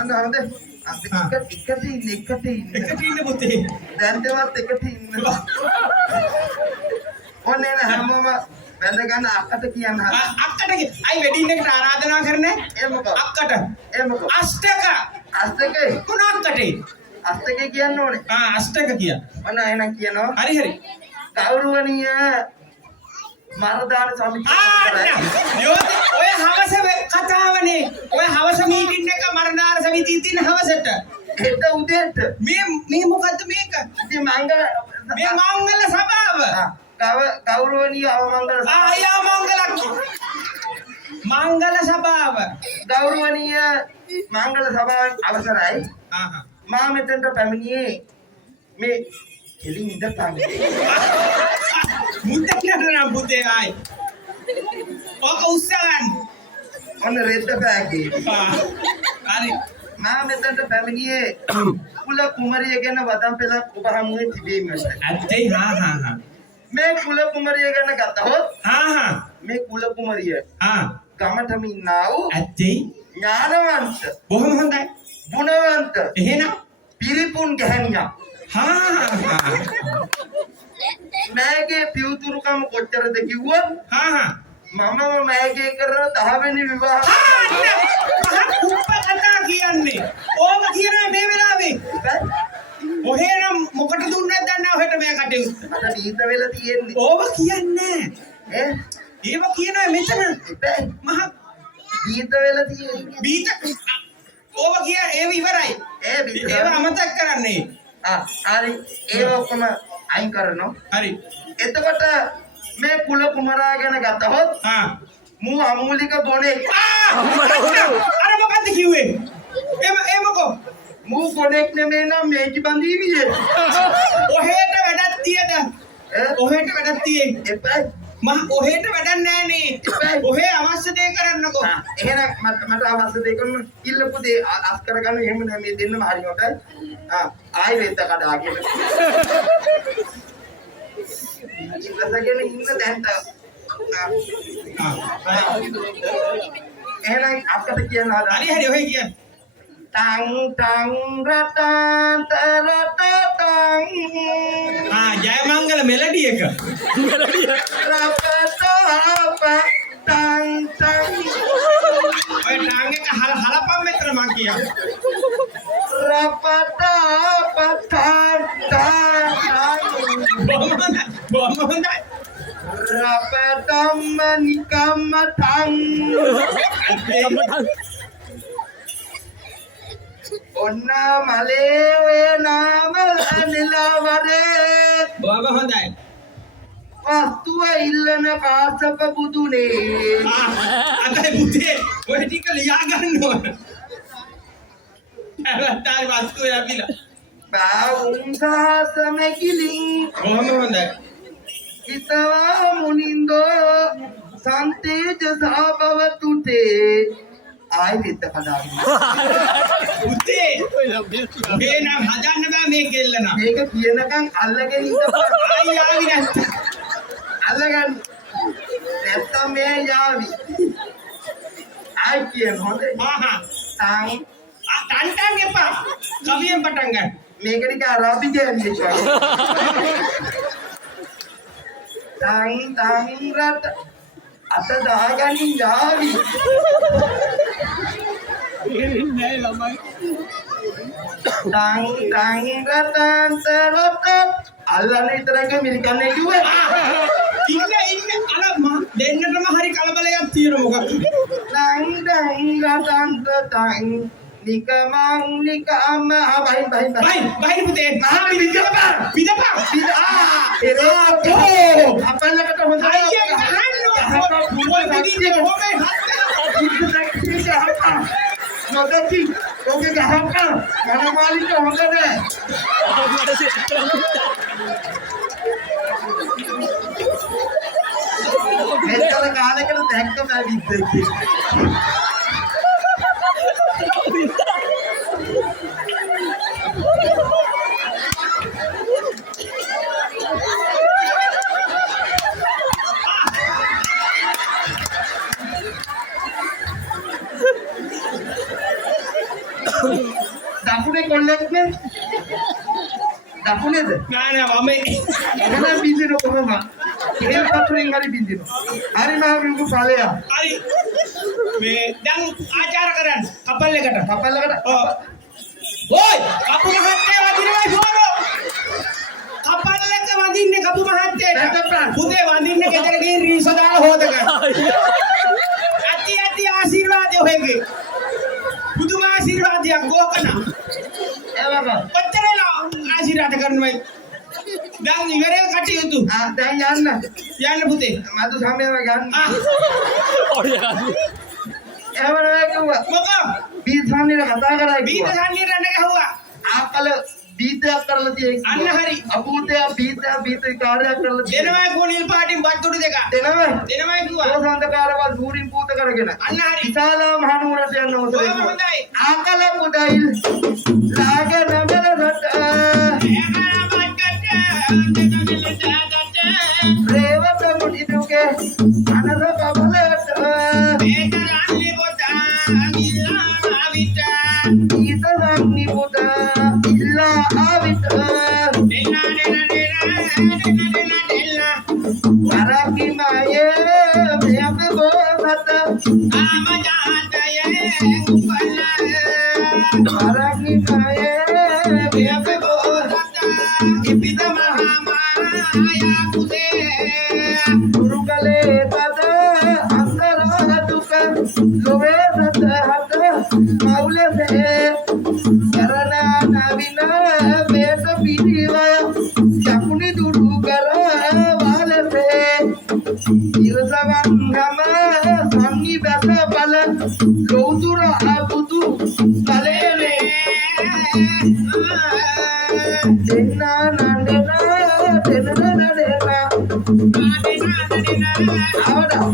අන්න හොඳ එකට ඉන්න පුතේ. දැන් දෙවත් එකට ඉන්න ඔන්නේ හැමෝම වැඳ ගන්න අක්කට කියන්න අක්කට අයි වෙඩින් එකට ආරාධනා කරන්නේ ඒ මොකද අක්කට ඒ මොකද අෂ්ටක අස්තකේ මොන අක්කටේ අස්තකේ කියන්න ඕනේ අෂ්ටක කිය ඔන්න එහෙනම් කියනවා හරි ගෞරවනීය මරදාන සමිතිය ඔය හවස කතාවනේ ඔය හවස මීටින් එක මරදාන සමිතිය තියෙන හවසට හෙට උදේට මේ මොකද්ද මේක ඉතින් මේ මංගල සභාව ගෞරවනීය අවමංගල මංගල සභාව ගෞරවනීය මංගල සභාවෙන් අවසරයි මා මෙතනට පැමිණියේ මේ කෙලින් ඉඳපන් මුද්දේට පුතේ ආයි ඔක උස්සගන්න ඔන්න රෙද්ද බෑගේ හරි මා මෙතනට පැමිණියේ කුල කුමරිය ගැන වදම් පෙළක් ඔබ හමුවේ තිබීමට ඇත්තේ හා මේ කුල කුමරිය ගැන ගතහොත් මේ කුල කුමරිය ගමටම ඉන්නා වූ ඇත්තේ ඥානවන්ත බොහොම හොඳයි ගුණවන්ත එහෙනම් පිරිපුන් ගැහණියක් මෑගේ පියුතුරුකම කොච්චරද කිව්වොත් මමම මෑගේ කරන 10 වෙනි විවාහ කතා කියන්නේ ඕක කියනවා මේ වෙලාවේ ඔහෙනම් මොකට දුන්නත් දන්නේ ඔහෙට මේ කටයුත්ත අද දීත වෙලා තියෙන්නේ ඕව කියන්නේ ඈ ඒව කියනවා මෙතන මහ දීත වෙලා තියෙන්නේ බීත ඕව කිය ඒව ඉවරයි ඒව අමතක කරන්නේ හරි ඒ ඔක්කොම අයින් කරනවා හරි එතකොට මේ කුල කුමරා ගැන ගත්තහොත් මූ අමූලික බොනේ අර මොකද්ද කිව්වේ එමකෝ මූ කොනෙක් නෙමෙයි නම් මේකි බඳීවියේ ඔහෙට වැඩක් තියද ඔහෙට වැඩක් තියේ එපා මම ඔහෙට වැඩක් නෑනේ ඔහෙ අවශ්‍ය දේ කරන්නකෝ එහෙනම් මට අවශ්‍ය දේ කරන්න ඉල්ලපු දේ අස් කරගන්න එහෙම නෑ මේ දෙන්නම හරි හොටයි ආයි වෙද්ද කඩාගෙන ඉන්නසගෙන ඉන්න දැන්ට එහෙනම් අපකට කියන්න හරි ඔහෙ කියන්න tang ratan tang ජයමංගල මෙලඩි එක rapata apa tang ඔය ටාං එක හලපම් මෙතන මං කියා rapata apa tang බොහොම හොඳයි rapatam nikam tang ඔන්න මලේ ඔය නාම නිලවරේ බොහොම හොඳයි වස්තුව ඉල්ලන කාශ්‍යප බුදුනේ අදයි පුතේ ඔය ටික ලියා ගන්න ඕන අවස්ථාවේ වස්තුව ලැබිලා බාවුන් සාසමකිලින් බොහොම හොඳයි හිතවා මුනින්දෝ සන්තේජ සාභවතුතේ ආයි විද්ද කඩාගෙන පුතේ මේ නම් හදන්න බෑ මේ කෙල්ලන මේක කියනකම් අල්ලගෙන ඉඳපන් ආයි ආවි නැත්නම් අල්ලගන්න නැත්තම් මේ යාවි ආයි කියන හොඳේ තන් එපා කවියෙන් පටන් ගන්න මේක නික අරාබි ගෑනියෙක් වගේ තන් රට අත දාගනින් යාවි නෑ ළමයි tang ratan terot අල්ලන්න විතරක් මිරිකන්නේ කිව්වේ ඉන්න අර දෙන්නටම හරි කලබලයක් තියෙන මොකක්ද tang ratan tang නිකමං නිකම බයි පුතේ මහා විදපා අපලකට හොඳයි අයියා ගහන්න ඕන විදිහට හොමේ නොදකි ඔගේ ගහක මනමාලිට හොඳ නෑ මෙතන කාලයකට දැක්කම ඇවිත් දකුණේ කොල්ලෙක් නේ. දකුණේද? නෑ වමේ. එහෙනම් බින්දින කොහොම? එහෙම පතුරෙන් හරි බින්දින. හරි මම විමු ඵලය. හරි. මේ දැන් ආචාර කරන්න කපල් එකට. කපල් එකට. ඔව්. ඔයි කපු මහත්තයා වදිනවා ෂෝරෝ. කපල් එක වදින්නේ කපු මහත්තයාට. පුතේ වදින්නේ ගෙදර ගිහින් රීස දාලා හොදගන්න. ඇති ආශිර්වාදය ඔයගේ. පුදුම ආශිර්වාදයක් ගෝකන. කොච්චරලා ආශිර්වාද කරනවයි. දැන් ඉවරේ කටයුතු. දැන් යන්න පුතේ. මදු සමයව ගන්න. එවන කිව්වා. මොකක්? බීජ සම්නිර කතා කරා බීජ සම්නිර නැග හුවා. ආකල බීජයක් කරලා තියෙන්නේ. අන්න හරි. අපූතය බීජ කාර්යයක් කරලා දෙනවා ගෝනිල් පාටින් බත්තුඩු දෙක. දෙනවා කිව්වා. රෝසන්තකාරවල් දූරින් පූත කරගෙන. අන්න හරි. විශාල මහනුවරට යන්න ඕනේ. හොඳයි. ආකල පුදයිල් ලාග නගර රට. රේවත මුනිදුගේ අනර කබලට. මේතරන්නේ පොතා ඉල්ලා ආවිත. ඊතරන්නේ පොතා ඉල්ලා ආවිත. වරකි මායේ මෙයම බොසත. ආමජාතයේ කුපලා. වරකි මායේ මෙයම බොසත. ඉපිද මහා මායා කුසේ. දුරුකලේ තද අන්තර දුක. ලොවේ සත හත මෞලසේ. කරනා නවින මේත පිරිවය. චකුනි දුරු කර වාලසේ. ඉරසවංගම සංගි බස බල. ලෞතුර අබුදු බලේ. දෙන්නා නන්දනා දෙනනා දෙනා. આવડા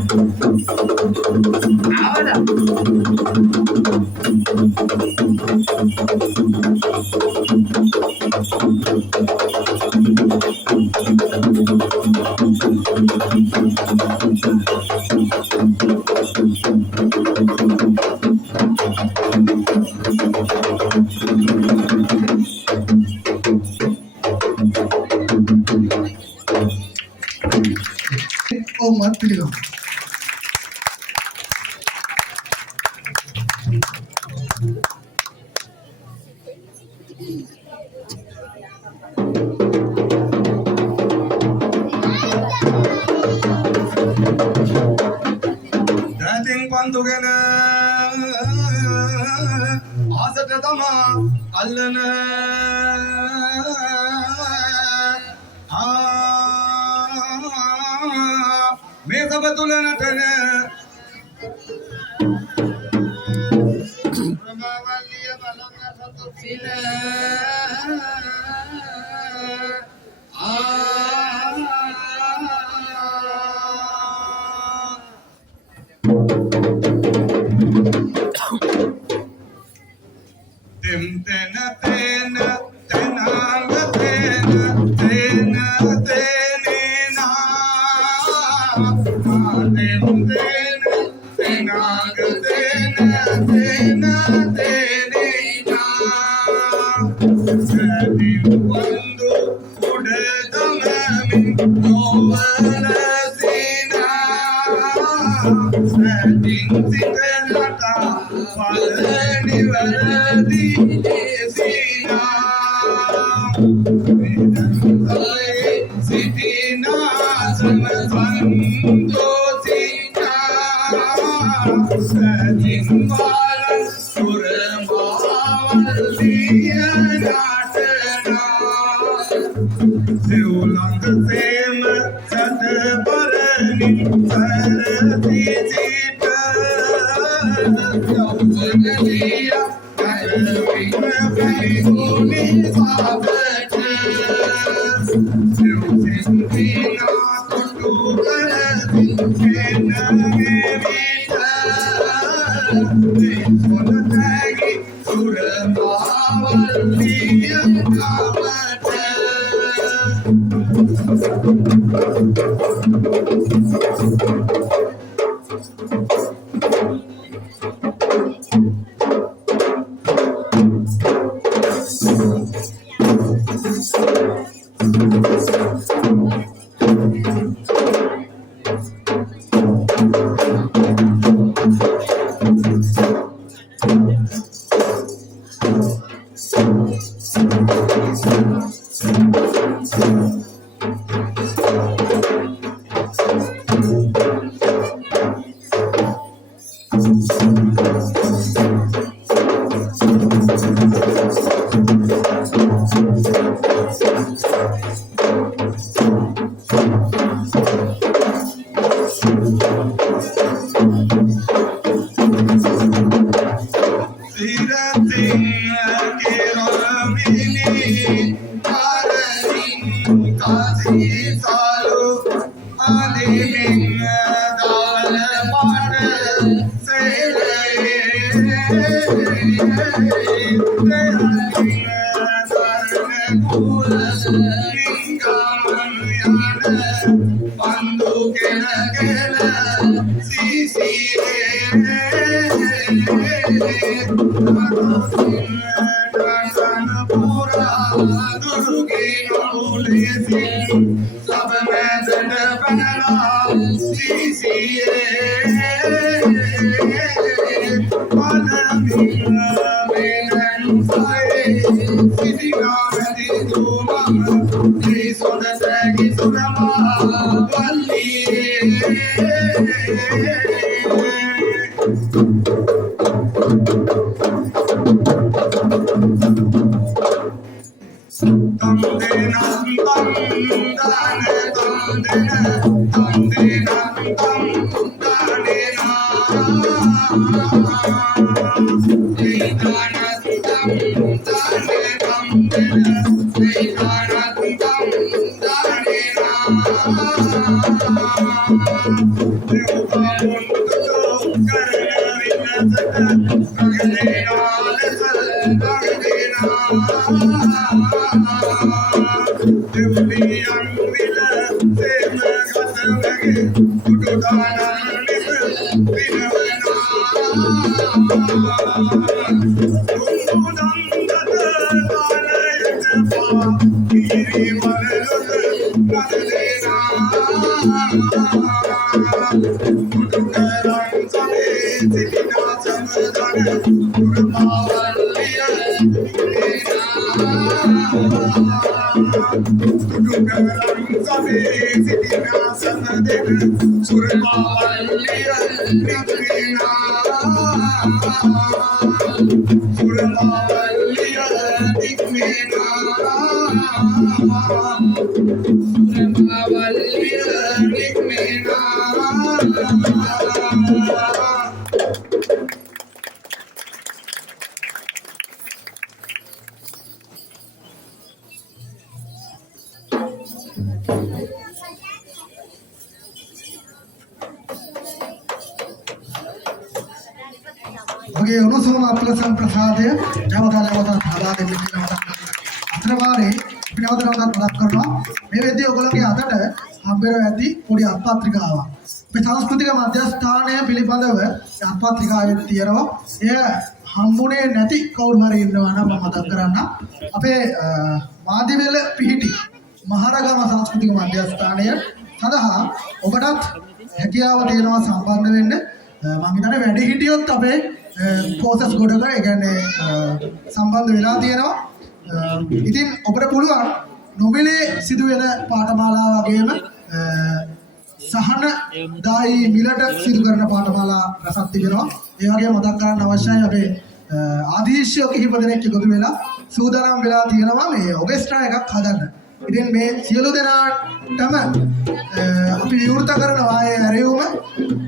Oh, mati loh. Dating pantugena asat tama allana මේ සබතුල නටන ප්‍රභාවල්ලිය බලන්න සතු පින දෙම් තන තන තනාංග තන තන මගේ උණුසුම අපලසම් ප්‍රසාදය නැවත හදා දෙන්න කියලා මතක් කරනවා. අතරවාරේ අපි නැවත මතක් කරනවා මේ වෙද්දී ඔයගොල්ලෝගේ අතට හම්බෙර ඇති පොඩි අත්පත්‍රිකාවක්. මේ සංස්කෘතික මධ්‍යස්ථානය පිළිබඳව අත්පත්‍රිකාවක් තියෙනවා. එය හම්බුනේ නැති කවුරු හරි ඉන්නවා නම් මම මතක් කරන්න. අපේ මාදිවෙල පිහිටි මහරගම සංස්කෘතික මධ්‍යස්ථානය සඳහා ඔබටත් හැකියාව තියෙනවා සම්බන්ධ වෙන්න. මම හිතන්නේ වැඩි හිටියොත් අපේ process ගොඩක ඒ කියන්නේ සම්බන්ධ වෙලා තියෙනවා. ඉතින් ඔබට පුළුවන් නොමිලේ සිදුවෙන පාඨමාලා වගේම සහන දායි මිලට සිදු කරන පාඨමාලා රසක් තිබෙනවා. ඒ වගේම මතක් කරන්න අවශ්‍යයි අපේ ආදීශය කිහිප දෙනෙක් එකතු වෙලා සූදානම් වෙලා තියෙනවා මේ ඔකෙස්ට්‍රා එකක් හදන්න. ඉතින් මේ සියලු දෙනාටම අපි විවෘත කරනවා ඒ ඇරයුම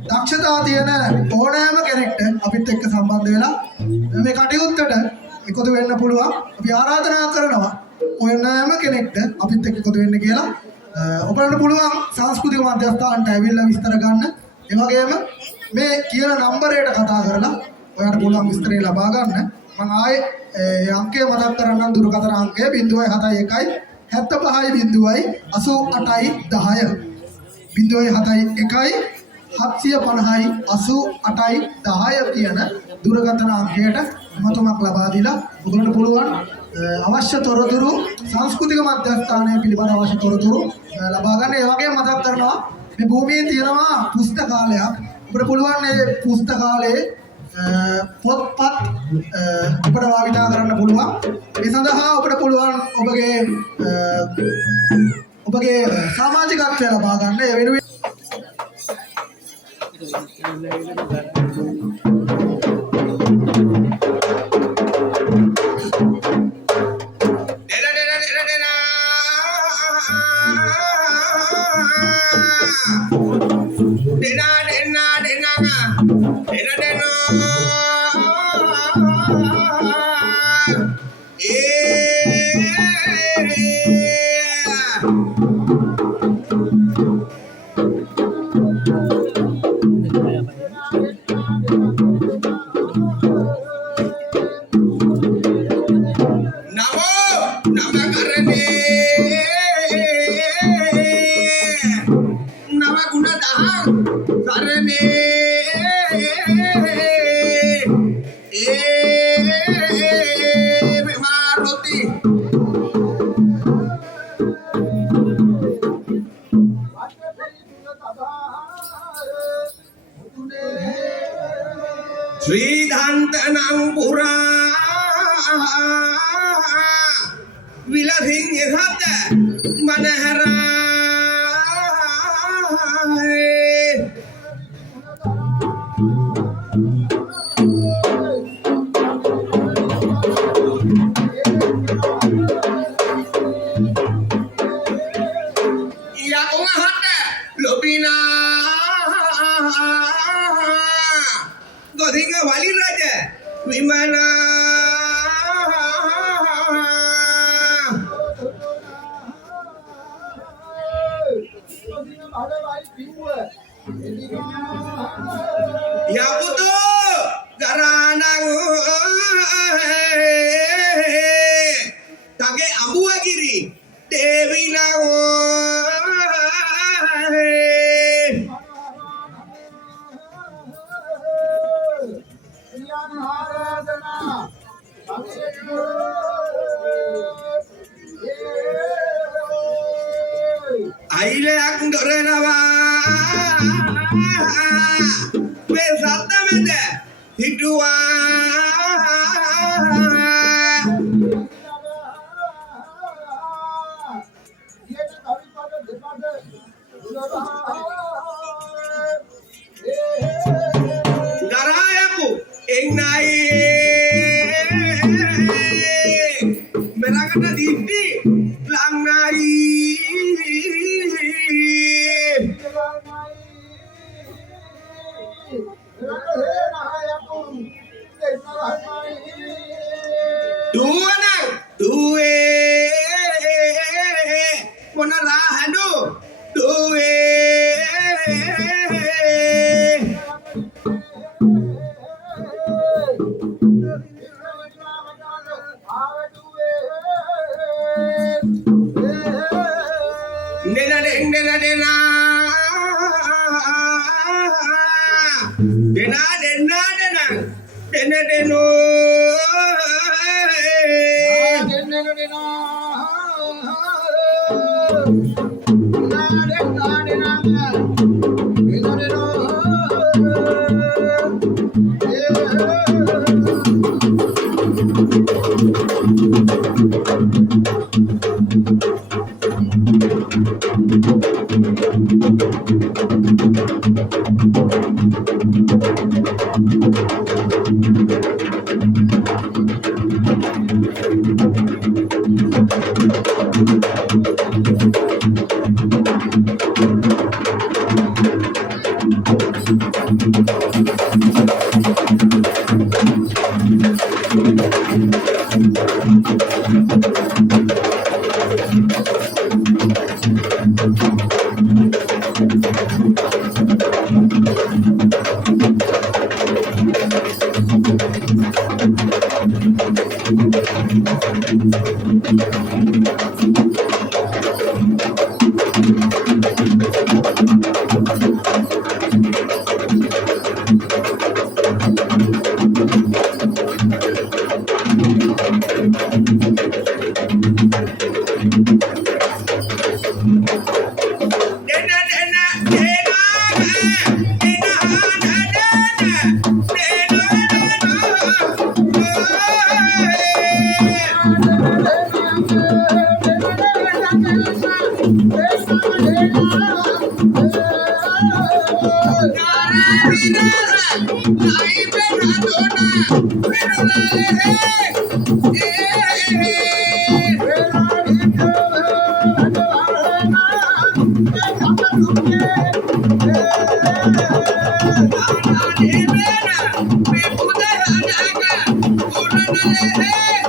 දක්ෂතා තියෙන ඕනෑම කෙනෙක්ට අපිත් එක්ක සම්බන්ධ වෙලා මේ කටයුත්තට එකතු වෙන්න පුළුවන්. අපි ආරාධනා කරනවා ඕනෑම කෙනෙක්ට අපිත් එක්ක එකතු වෙන්න කියලා. ඔබට පුළුවන් සංස්කෘතික මධ්‍යස්ථානට ඇවිල්ලා විස්තර ගන්න. ඒ වගේම මේ කියන නම්බරයට කතා කරලා ඔයාලට පුළුවන් විස්තරය ලබා ගන්න. මම ආයේ අංකය මතක් කරන්නම්. දුරකථන අංකය 071 75 0 88 10 071 750 88 10 කියන දුරකථන අංකයට මතමක් ලබා දීලා ඔයගොල්ලන්ට පුළුවන් අවශ්‍ය තොරතුරු සංස්කෘතික මධ්‍යස්ථානය පිළිබඳ අවශ්‍ය තොරතුරු ලබා ගන්න. ඒ වගේම මතක් කරනවා මේ භූමියේ තියෙනවා පුස්තකාලයක්. ඔබට පුළුවන් මේ පුස්තකාලයේ පොත්පත් ඔබට භාවිතා කරන්න පුළුවන්. ඒ සඳහා ඔබට පුළුවන් ඔබගේ සමාජිකත්වය ලබා ගන්න. ඒ වෙනුවෙන් Nama guna dahang sarane Maruti Sridhantanang pura Vilathing irhata manahara Ya hata lobina Godhinga wali raja Vimana Ya putu garanang Tage abu agiri Dewi nang Aile ak dorenawa Besatna mede hidua Garayaku engnai merangkata didi lang nai Dua nang due Mona rahanu due Dena dena dena dena dena dena dena deno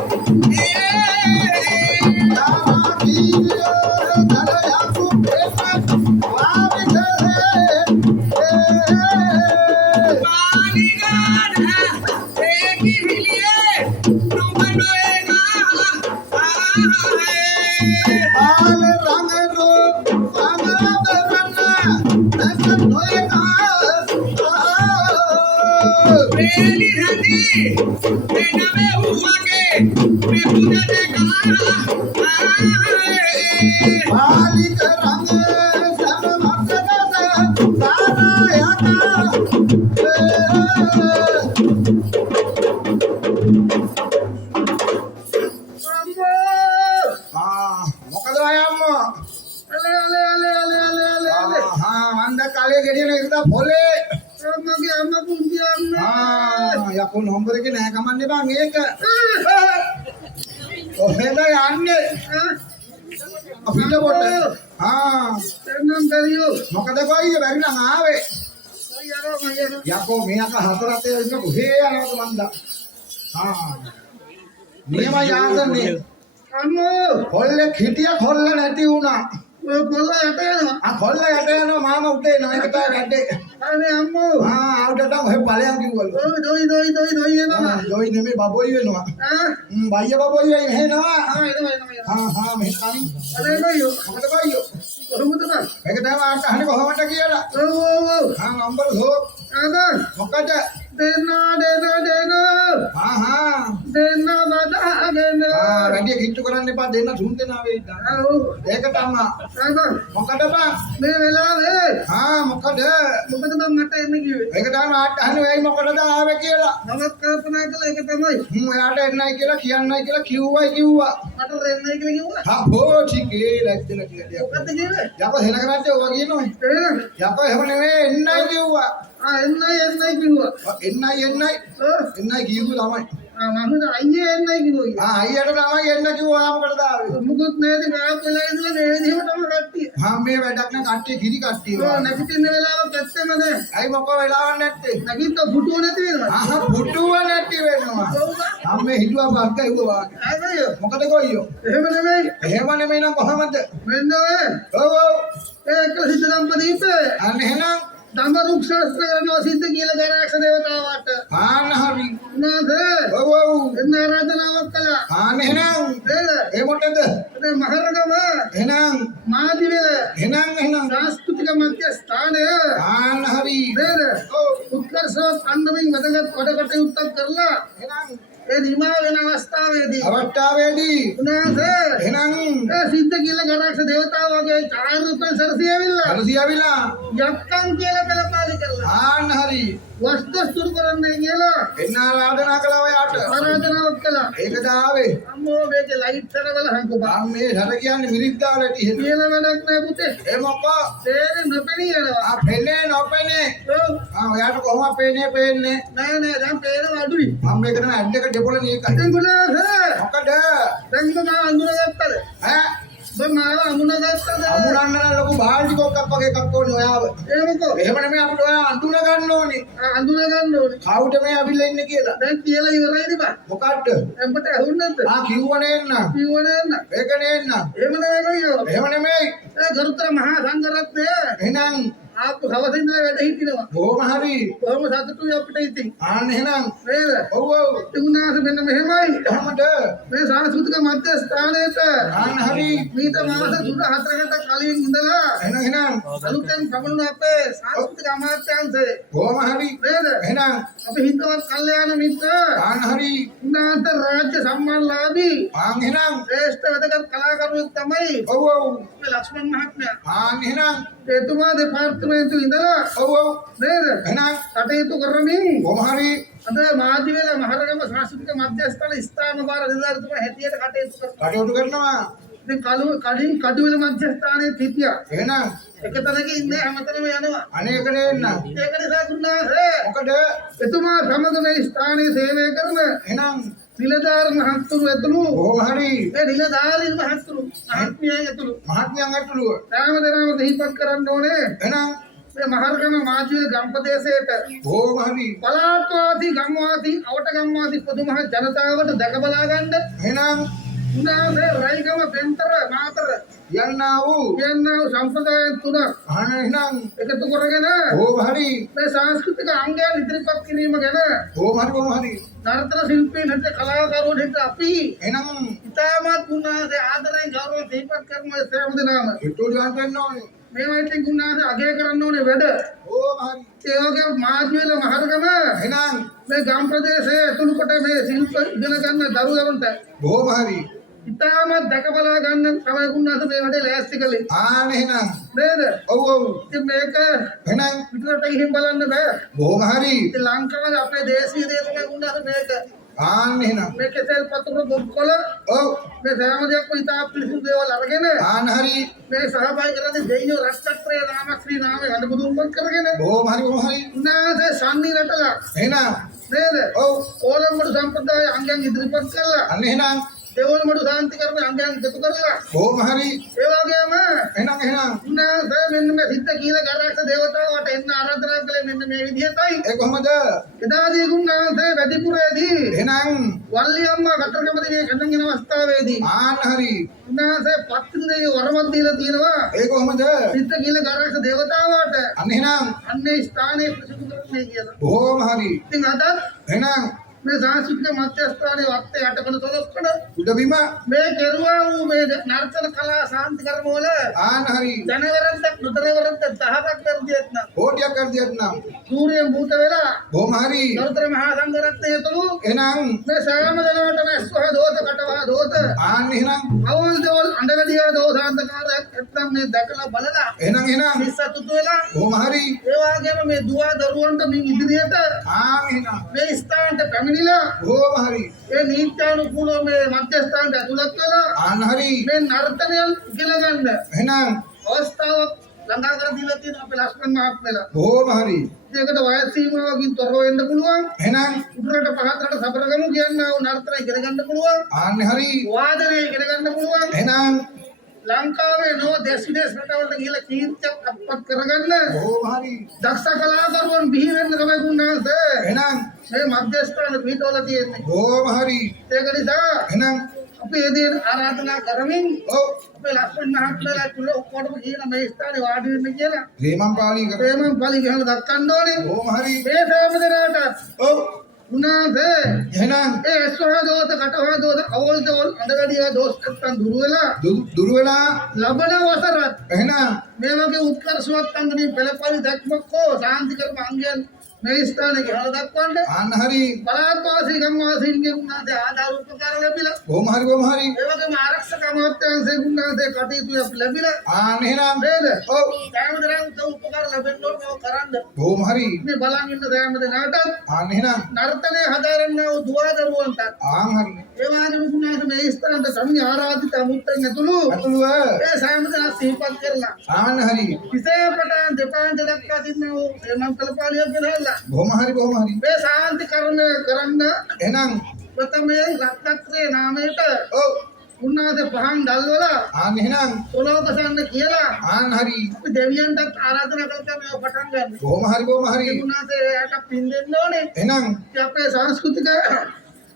Hey! बाल रंग रो रंग दरना नसन होए का प्रेली हनी तेना में हुआ के मैं पूजा देखा बालिक रंग सब भक्त सारा याका මොකද අයම්මෝ මන්ද කාලේ ගෙඩියන ඉඳලා පොලේ මගේ අම්මා පුංචි අම්මා යකෝ නම්බර එක නෑ කමන්නේ බං ඒක ඔහෙද යන්නේ අපිට පොට එන්නම් බැරියෝ මොකද කොයිය බැරි නම් ආවේ යකෝ මෙයාක හතරත් ඉන්න කොහේ යනවද මන්ද නියම යාසනේ අම්මෝ කොල්ලෙක් හිටියා කොල්ල නැති වුණා ඔය කොල්ල යට යනවා කොල්ල යට යනවා මාම උදේ නයිකට වැඩේ අනේ අම්මෝ ආවුටට ඔය ඵලයන් කිව්වලු දොයි එනවා දොයි නෙමෙයි බබොයි වෙනවා බයිය බබොයි වෙයි එහෙනවා එනවා මෙහෙ කමින් අනේ බයියෝ මොකද බයියෝ කොහොමද බං මේක තමයි අහන්නේ කොහොමද කියලා ඔව් නම්බර හෝ මොකද දෙන්න බදාගෙන වැඩි කිට්ටු කරන්න එපා දෙන්න තුන් දෙනා වෙයි ඒක තමයි මොකද බං මේ වෙලාවේ මොකද බං මට එන්න කිව්වේ ඒක තමයි මාත් අහන්නේ වෙයි මොකටද ආවේ කියලා නමත් කල්පනා කළා ඒක තමයි ඔයාට එන්නයි කියලා කියන්නයි කියලා කිව්වා මට එන්නයි කියලා කිව්වා හෝ ටිකේ ලැජ්ජල කියලා මොකද කිව්වේ යකෝ හෙන කරන්නේ ඔයා කියනෝයි යකෝ එහෙම නෙවෙයි එන්නයි කිව්වා එන්නයි කිව්වා එන්නයි කියපු ළමයි මම අයියේ එන්නයි කිව්වා අයියට තමයි එන්න කිව්වා මොකටද ආවේ මුකුත් නේද ගාක් වෙලා ඉඳලා මේ විදිහටම කට්ටිය මේ වැඩක් නෑ කට්ටිය කිරි කට්ටිය නැගිටින්න වෙලාවක් ඇත්තම නෑ ඇයි මොකෝ වෙලාවක් නැත්තේ නැගිට පුටුව නැති වෙනවා පුටුව නැති වෙනවා මේ හිතුවා බක්ක හිතුවා ආයෙ මොකද කොයියෝ එහෙම නෙමෙයි නම් කොහමද මෙන්න ඔව් ඒක හිතනම් පදීප අන්න එහෙනම් දඹරුක් ශාස්ත්‍ර කරනවා සිද්ධ කියලා දරාක්ෂ දේවතාවට හරි නේද ඔව් එන්න ආරාධනාවක් කළා එහෙනම් ඒ මොකටද ඒ මහරගම එහෙනම් මාදිවල එහෙනම් සංස්කෘතික මධ්‍ය ස්ථානය හරි නේද ඔව් උත්කර්ෂවත් අන්නමින් වැදගත් කොටකට උත්තර කරලා එහෙනම් ඒ නිමා වෙන අවස්ථාවේදී උනාස එහෙනම් ඒ සිද්ධ කියලා දරාක්ෂ දේවතාවගේ ඡායාරූපෙන් සරසියාවිලා යක්කන් කියලා කලපාලි කරලා හරි වස්තුස්තුරු කරන්නේ කියලා එන්න ආරාධනා කළා ඔයාට ආරාධනාවක් කළා ඒකද ආවේ අම්මෝ මේකේ ලයිට් කරවල හංගුපා මේ ධර කියන්නේ මිරිස් දාලා තියෙන කියලා වැඩක් නෑ පුතේ ඒ මොකෝ තේරෙ නොපෙනී යනවා පෙන්නේ නොපෙනේ ඔව් ඔයාට කොහොමද පේන්නේ නෑ දැන් පේනවා අඩුයි මම මේක තමයි ඇඩ් එක දෙපොළ නේ එකයි දැන් ගොඩ මොකද දැන් මම අඳුරගත්තද මාව අමුණගත්තද අමුණන්න ලොකු බාල්ටි කොක්කක් වගේ එකක් ඕනේ ඔයාව එහෙමකෝ එහෙම නෙමෙයි අපිට ඔයා අඳුන ගන්න ඕනේ කවුද මේ අවිල්ල ඉන්නේ කියලා දැන් කියලා ඉවරයිද බා මොකක්ද එම්බට ඇහුන්නද කිව්වනේ එන්න ඒක නේන්න එහෙම නෙමෙයි ඒ ගරුතර මහා සංඝරත්නය එහෙනම් ආපු හවසින්දලා වැඩ හිටිනවා බොහොම හරි බොහොම සතුටුයි අපිට ඉතින් එහෙනම් නේද ඔව් තුනාස මෙන්න මෙහෙමයි කොහමද මේ සංස්කෘතික මධ්‍ය ස්ථානයේට හරි මීට මාස 3-4කට කලින් ඉඳලා එහෙනම් අලුතෙන් පමුණුන අපේ සංස්කෘතික අමාත්‍යාංශේ බොහොම හරි නේද එහෙනම් අපි හිතවත් කල්යාණ මිත්‍ර හරි උනාත රාජ්‍ය සම්මානලාභී එහෙනම් ශ්‍රේෂ්ඨ වැදගත් කලාකරුවෙක් තමයි ඔව් මේ ලක්ෂ්මන් මහත්මයා එහෙනම් එතුමා දෙපාර්තමේන්තු ඉඳලා ඔව් නේද එහෙනම් කටයුතු කරමින් කොහොම හරි අද මාධ්‍යවේල මහරගම සංස්කෘතික මධ්‍යස්ථාන ස්ථාන බාර නිලධාරීතුමා හැටියට කටයුතු කරනවා ඉතින් කලින් කඩුවෙල මධ්‍යස්ථානයේ හිටියා එහෙනම් එක තැනක ඉන්නේ හැමතැනම යනවා අනේකනේ එන්න ඒක නිසා ගුණාස මොකද එතුමා සමග මේ ස්ථානයේ සේවය කරන එහෙනම් නිලධාරි මහත්තුරු ඇතුළු කොහොම හරි ඒ නිලධාරි මහත්තුරු මහත්මියන් ඇතුළු හැමදෙනාම දෙහිපත් කරන්න ඕනේ එහෙනම් මේ මහරගම මාධ්‍ය ගම් ප්‍රදේශයට කොහොම හරි පළාත්වාසී ගම්වාසී අවට ගම්වාසී පොදු මහ ජනතාවට දැක බලා ගන්න එහෙනම් උනාසේ රයිගම පෙන්තර මාතර යන්නා වූ සම්ප්‍රදායන් තුන එහෙනම් එකතු කරගෙන කොහොම හරි මේ සංස්කෘතික අංගයන් ඉදිරිපත් කිරීම ගැන කොහොම හරි නර්තන ශිල්පීන් හිට කලාකරුවෝ හිට අපි එහෙනම් ඉතාමත් උන්වහන්සේ ආදරයෙන් ගෞරවයෙන් සිහිපත් කරන මේ සෑම දිනම හිතුව ගන්න ඕනේ. මේවා ඉතින් උන්වහන්සේ අගය කරන්න ඕනේ වැඩ. බොහොම හරි. ඒ වගේ මාධ්‍යවල මහරගම එහෙනම් මේ ගම් ප්‍රදේශයේ ඇතුළු කොට මේ ශිල්ප ඉගෙන ගන්න දරුවන්ට බොහොම හරි. ඉතාමත් දැකබලා ගන්න තමයි උන්වහන්සේ මේ වැඩේ ලෑස්ති කළේ. ආන එහෙනම් නේද? ඔව් ඔව්. ඉතින් මේක එහෙනම් පිටරට ගිහින් බලන්න බෑ. බොහොම හරි. ඉතින් ලංකාවේ අපේ දේශීය දේ තමයි උන්වහන්සේ මේක ආන එහෙනම් මේ කෙසෙල් පතුරු ගොක්කොල ඔව් මේ සෑම දෙයක්ම ඉතා පිළිසුදු දේවල් අරගෙන ආන හරි. මේ සහභාගී කරන්නේ දෙයියෝ රත්නත්‍රේ නාමශ්‍රී නාමයේ අනුබුදුන්පත් කරගෙන බොහොම හරි බොහොම හරි. උන්වහන්සේ සම්නි රටලා එහෙනම් නේද? ඔව් ඕලම්බඩු සම්ප්‍රදාය අංගයන් ඉදිරිපත් කළා. අන්න එහෙනම් දෙවොල්මඩු සාන්ති කර්ම අංගයන් එකතු කරලා බොහොම හරි. ඒ වගේම එහෙනම් උන්වහන්සේ මෙන්න මේ සිද්ධ කීල ගරක්ෂ දේවතාවට එන්න ආරාධනා කළේ මෙන්න මේ විදිහටයි. ඒ කොහමද? එදාදී උන්වහන්සේ වැඩිපුරේදී එහෙනම් වල්ලි අම්මා කතරගම දිනේ කඳන් යන අවස්ථාවේදී ආන හරි. උන්වහන්සේ පත්තිනේ වරමත් දීලා තියෙනවා. ඒ කොහමද? සිද්ධ කීල ගරක්ෂ දේවතාවට අන්න එහෙනම් අන්නේ ස්ථානයේ ප්‍රසිද්ධ කරන්නේ කියලා. බොහොම හරි. ඉතින් අද එහෙනම් මේ සංස්කෘතික මධ්‍යස්ථානයේ වත්තේ යටකන තොලොක්කඩ උඩබිම මේ කෙරුවා වූ මේ නර්තන කලා ශාන්ති කර්ම වල ආන හරි. ජනවරන්ට නොදනවරන්ට 10ක් කරදියත් නම් කෝටියක් කර දියත් නම් සූර්ය භූත වෙලා බොහොම හරි. නරුතර මහා සංඝ රත්නය තුළු එහෙනම් මේ සෑම දෙනාටම ස්වහ දෝත කටවා දෝත ආන්න එහෙනම් අවල් දවල් අඬවැඩියා දෝසාන්තකාරයක් නැත්නම් මේ දැකලා බලලා එහෙනම් මිස්සතුතු වෙලා බොහොම හරි. ඒ වගේම මේ දුවා දරුවන්ට මින් ඉදිරියට ආන් එහෙනම් මේ ස්ථානට පැමිණිලා බොහොම හරි. ඒ නීත්‍යානුකූලව මේ මධ්‍යස්ථානට ඇතුළත් වෙලා ආන්න හරි. මේ නර්තනයන් ඉගෙන ගන්න එහෙනම් අවස්ථාවක් ළඟා කර දීලා තියෙනවා අපේ ලක්ෂ්මන් මහත්මයාලා. බොහොම හරි. ඒකට වයස් සීමාවකින් තොරව වෙන්න පුළුවන්. එහෙනම් උඩරට පහතරට සබරගමු කියනවා නර්තන ඉගෙන ගන්න පුළුවන්. ආන්න හරි. වාදනය ඉගෙන ගන්න පුළුවන්. එහෙනම් ලංකාවේ නෝ දේශ විදේශ රටවලට ගිහිල්ලා කීර්තියක් අත්පත් කරගන්න බොහොම හරි. දක්ෂ කලාකරුවන් බිහි වෙන්න තමයි උන්වහන්සේ එහෙනම් මේ මධ්‍යස්ථාන පිටවල තියෙන්නේ. බොහොම හරි. ඒක නිසා එහෙනම් අපි ඒ දේ ආරාධනා කරමින් ඔව් අපේ ලක්ෂ්මන් මහත්මයාලා තුල ඔක්කොටම කියන මේ ස්ථානේ වාඩි වෙන්න කියලා රේමන් පාලි කර ප්‍රේමම් පලි ගහලා දක්වන්න ඕනේ. බොහොම හරි. මේ සෑම දෙනාට ඔව් උන්වහන්සේ එහෙනම් ඒ ස්වහ දෝත කටවා දෝත අවල් දවල් අඬගඩියා දෝස් නැත්තම් දුර වෙලා දුර වෙලා ලබන වසරත් එහෙනම් මේ වගේ උත්කර්ෂවත් අංගනේ පෙළපළි දැක්මක් හෝ සාන්ති කර්ම අංගයන් මේ ස්ථානයේ ගහලා දක්වන්න ආන්න හරි. පළාත් වාසී ගම් වාසීන්ගේ උන්වහන්සේ ආධාර උපකාර ලැබිලා බොහොම හරි බොහොම හරි. ඒ වගේම ආරක්ෂක අමාත්‍යාංශයේ උන්වහන්සේ කටයුතු ලැබිලා ආන්න එහෙනම් නේද? ඔව් සෑම දෙනාට උපකාර ලැබෙන්න ඕනේ කරන්න. බොහොම හරි. මේ බලන් ඉන්න සෑම දෙනාට ආන්න එහෙනම් නර්තනයේ හදාරන්නා වූ දුවා දරුවන්ට ආන් හරි. ඒ වගේම උන්වහන්සේ මේ ස්ථානට සම්නි ආරාධිත අමුත්තන් ඇතුළු අතුලුව ඒ සෑම දෙනා සිහිපත් කරලා ආන්න හරි. විශේෂපටන් දෙපාන්ත දක්වා තින්න වූ සේමන් කල්පාලිය ගෙනල්ලා බොහොම හරි බොහොම හරි. මේ ශාන්ති කර්මය කරන්න එහෙනම් ප්‍රථමයෙන් රත්නත්‍රේ නාමයට ඔව් උන්වහන්සේ පහන් දැල්වලා ආන්න එහෙනම් පොළොවකසන්න කියලා ආන්න හරි. අපි දෙවියන්ටත් ආරාධනා කළා මේව පටන් ගන්න. බොහොම හරි බොහොම හරි. උන්වහන්සේ එයාට පින් දෙන්න ඕනේ. එහෙනම් ඉතින් අපේ සංස්කෘතික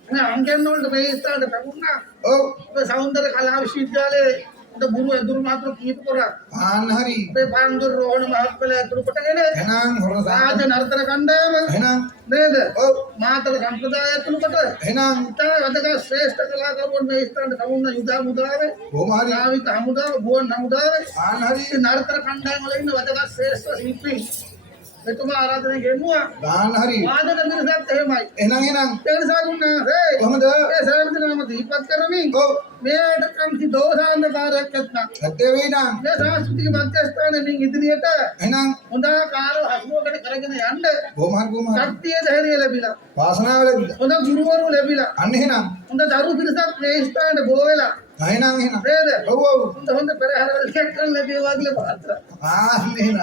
මේ අංගයන් වලට මේ ස්ථානට පැමුණා. ඔව් අපේ සෞන්දර්ය කලා විශ්වවිද්‍යාලයේ උඩ බුරු ඇදුරු මාත්‍ර කීප කරා. ආන්න හරි. අපේ පාන්දුර රෝහණ මහත්මයා ඇතුළු කොටගෙන එහෙනම් හොරසා රාජ නර්තන කණ්ඩායම එහෙනම් නේද? ඔව් මාතර සම්ප්‍රදාය ඇතුළු කොට එහෙනම් ඉතා වැදගත් ශ්‍රේෂ්ඨ කලාකරුවන් මේ ස්ථානට පැමුණ යුදා මුදාවේ බොහොම හරි. නාවික හමුදාව ගුවන් හමුදාවේ ආන්න හරි. ඉතින් නර්තන කණ්ඩායම වල ඉන්න වැදගත් ශ්‍රේෂ්ඨ ශිල්පීන් මෙතුමා ආරාධනා ගෙන්නුවා. ආන්න හරි. වාදන මිනිසත් එහෙමයි. එහෙනම් ඒ නිසා උන්වහන්සේ කොහමද? ඒ සෑම දිනම දීපත් කරමින් ඔව් මේකට කම්ති දෝසාන්තකාරයක් නැත්නම් ඇත්තේ වෙයි නම් මේ සංස්කෘතික මධ්‍යස්ථානයේ මින් ඉදිරියට එහෙනම් හොඳ කාලව හසුවකට කරගෙන යන්න බොහොම හරි බොහොම හරි. ශක්තිය ධෛර්යය ලැබිලා වාසනාව ලැබිලා හොඳ ගුරුවරු ලැබිලා අන්න එහෙනම් හොඳ දරු පිරිසක් මේ ස්ථානයේ බෝ වෙලා එහෙනම් නේද? ඔව් ඔව් හොඳ පෙරහැරවල කැක්කල් ලැබේවා කියලා පාත්‍ර. ආන්න එහෙනම්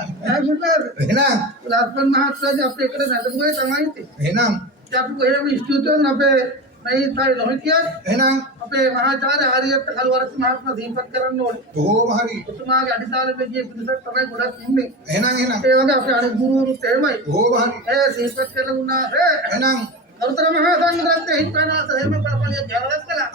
එහෙනම් ලක්ෂ්මන් මහත්මයාගේ අපේ එකට නැටුවේ තමයි ඉතින්. එහෙනම් අපි කොහෙම ස්තුතියෙන් අපේ මේ තයි නොහිටියත් එහෙනම් අපේ මහාචාර්ය ආර්යත් කල්වරත් මහත්මයා දීපත් කරන්න ඕනේ. බොහොම හරි. ඔතුමාගේ අඩිතාලෙදී ගිය පිරිසක් තමයි ගොඩක් ඉන්නේ. එහෙනම් ඒ වගේ අපේ අනිත් ගුරුවරුත් එහෙමයි. බොහොම හරි. ඒ දීපත් කරන උනා එහෙනම් අරුතර මහා සංඝරත්නයේ හිතනාස එහෙම කල්පලිය ජයවත් කළා.